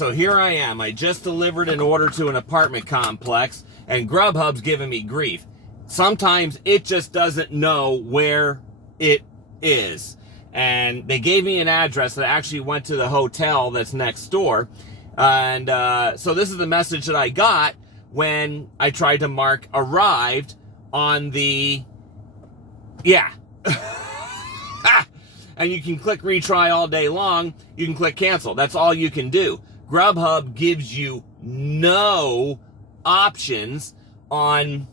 so here I am. I just delivered an order to an apartment complex, and GrubHub's giving me grief. Sometimes it just doesn't know where it is. And they gave me an address that actually went to the hotel that's next door. And so this is the message that I got when I tried to mark arrived on the, yeah. And you can click retry all day long. You can click cancel. That's all you can do. GrubHub gives you no options on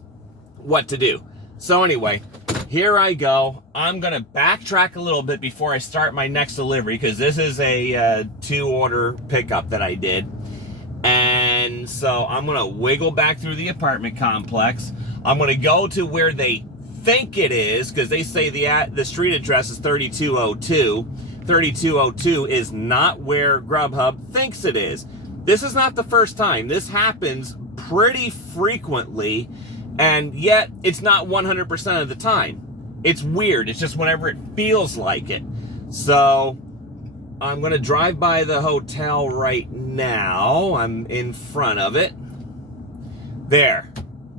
what to do. So anyway, here I go. I'm going to backtrack a little bit before I start my next delivery, because this is a 2-order pickup that I did. And so I'm going to wiggle back through the apartment complex. I'm going to go to where they think it is, because they say the street address is 3202. 3202 is not where GrubHub thinks it is. This is not the first time. This happens pretty frequently, and yet it's not 100% of the time. It's weird. It's just whenever it feels like it. So I'm going to drive by the hotel right now. I'm in front of it. There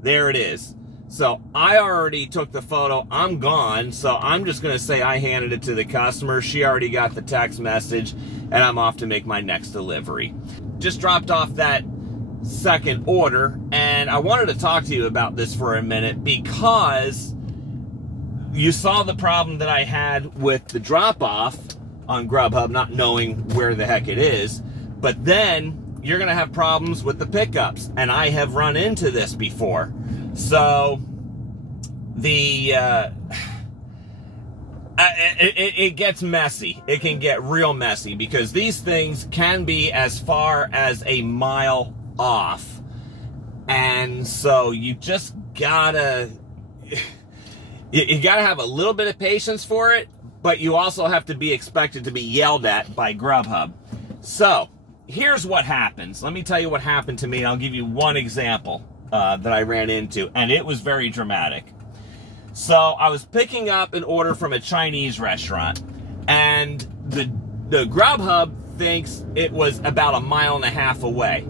it is. So I already took the photo. I'm gone. So I'm just going to say I handed it to the customer. She already got the text message, and I'm off to make my next delivery. Just dropped off that second order, and I wanted to talk to you about this for a minute, because you saw the problem that I had with the drop-off on GrubHub, not knowing where the heck it is. But then you're going to have problems with the pickups, and I have run into this before. So it gets messy. It can get real messy, because these things can be as far as a mile off. And so you just gotta, you gotta have a little bit of patience for it, but you also have to be expected to be yelled at by GrubHub. So here's what happens. Let me tell you what happened to me. I'll give you one example that I ran into, and it was very dramatic. So I was picking up an order from a Chinese restaurant, and the GrubHub thinks it was about 1.5 miles away.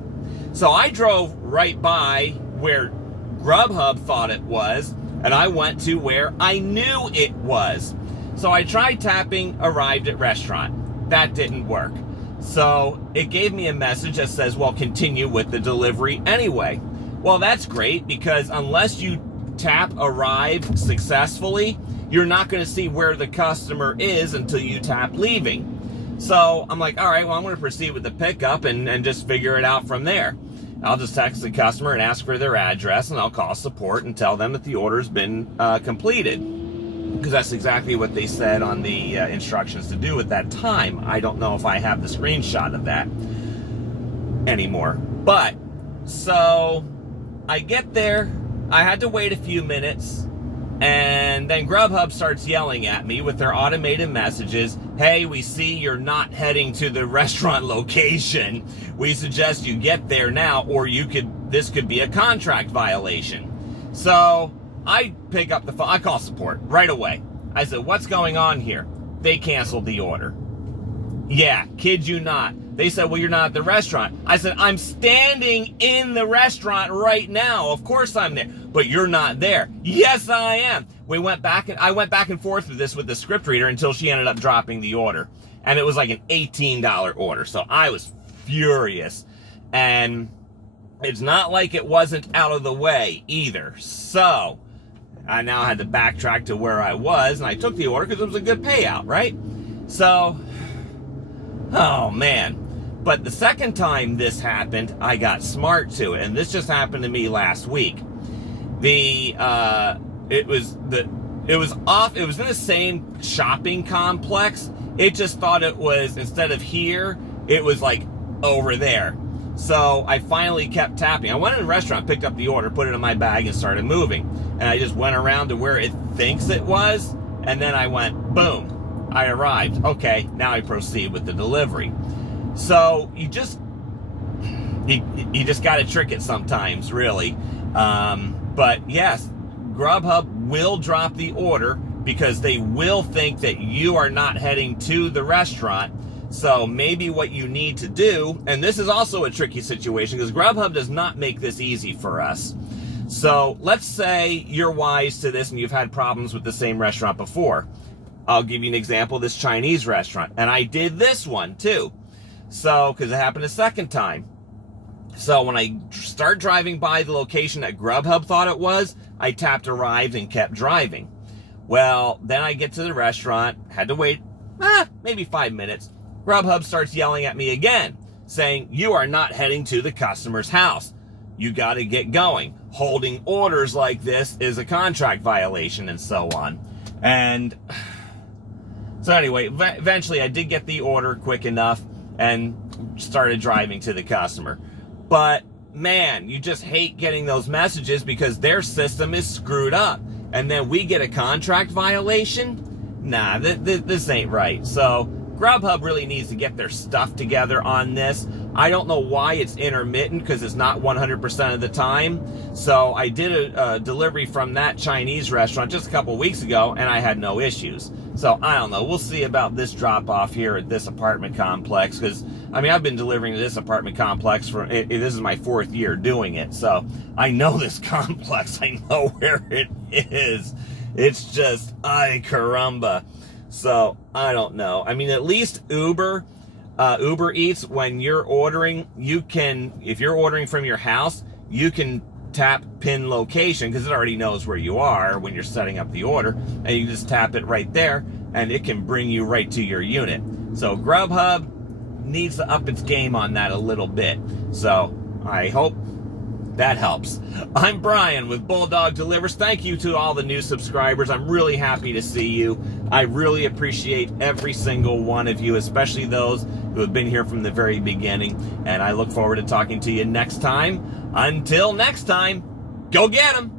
So I drove right by where GrubHub thought it was, and I went to where I knew it was. So I tried tapping arrived at restaurant. That didn't work. So it gave me a message that says, well, continue with the delivery anyway. Well, that's great, because unless you tap arrive successfully, you're not going to see where the customer is until you tap leaving. So I'm like, all right, well, I'm going to proceed with the pickup and just figure it out from there. I'll just text the customer and ask for their address, and I'll call support and tell them that the order's been completed, because that's exactly what they said on the instructions to do at that time. I don't know if I have the screenshot of that anymore. But so I get there, I had to wait a few minutes, and then GrubHub starts yelling at me with their automated messages. Hey, we see you're not heading to the restaurant location. We suggest you get there now, or this could be a contract violation. So I pick up the phone, I call support right away. I said, what's going on here? They canceled the order. Yeah, kid you not. They said, well, you're not at the restaurant. I said, I'm standing in the restaurant right now. Of course I'm there, but you're not there. Yes, I am. I went back and forth with this with the script reader until she ended up dropping the order. And it was like an $18 order. So I was furious. And it's not like it wasn't out of the way either. So I now had to backtrack to where I was, and I took the order because it was a good payout, right? So, oh man. But the second time this happened, I got smart to it, and this just happened to me last week. It was in the same shopping complex. It just thought it was, instead of here, it was like over there. So I finally kept tapping. I went in the restaurant, picked up the order, put it in my bag, and started moving. And I just went around to where it thinks it was, and then I went, boom, I arrived. Okay, now I proceed with the delivery. So you just got to trick it sometimes, really. But yes, GrubHub will drop the order because they will think that you are not heading to the restaurant. So maybe what you need to do, and this is also a tricky situation because GrubHub does not make this easy for us. So let's say you're wise to this and you've had problems with the same restaurant before. I'll give you an example, this Chinese restaurant. And I did this one too. So, because it happened a second time. So when I start driving by the location that GrubHub thought it was, I tapped arrived and kept driving. Well, then I get to the restaurant, had to wait maybe 5 minutes. GrubHub starts yelling at me again, saying, you are not heading to the customer's house. You got to get going. Holding orders like this is a contract violation and so on. And so anyway, eventually I did get the order quick enough and started driving to the customer. But man, you just hate getting those messages because their system is screwed up. And then we get a contract violation? Nah, this ain't right. So GrubHub really needs to get their stuff together on this. I don't know why it's intermittent because it's not 100% of the time. So I did a delivery from that Chinese restaurant just a couple weeks ago and I had no issues. So I don't know. We'll see about this drop off here at this apartment complex because I mean I've been delivering to this apartment complex for this is my 4th year doing it. So I know this complex. I know where it is. It's just ay caramba. So I don't know. I mean, at least Uber Eats, when you're ordering, you can, if you're ordering from your house, you can tap pin location because it already knows where you are when you're setting up the order, and you just tap it right there and it can bring you right to your unit. So GrubHub needs to up its game on that a little bit. So I hope that helps. I'm Brian with Bulldog Delivers. Thank you to all the new subscribers. I'm really happy to see you. I really appreciate every single one of you, especially those who have been here from the very beginning. And I look forward to talking to you next time. Until next time, go get 'em!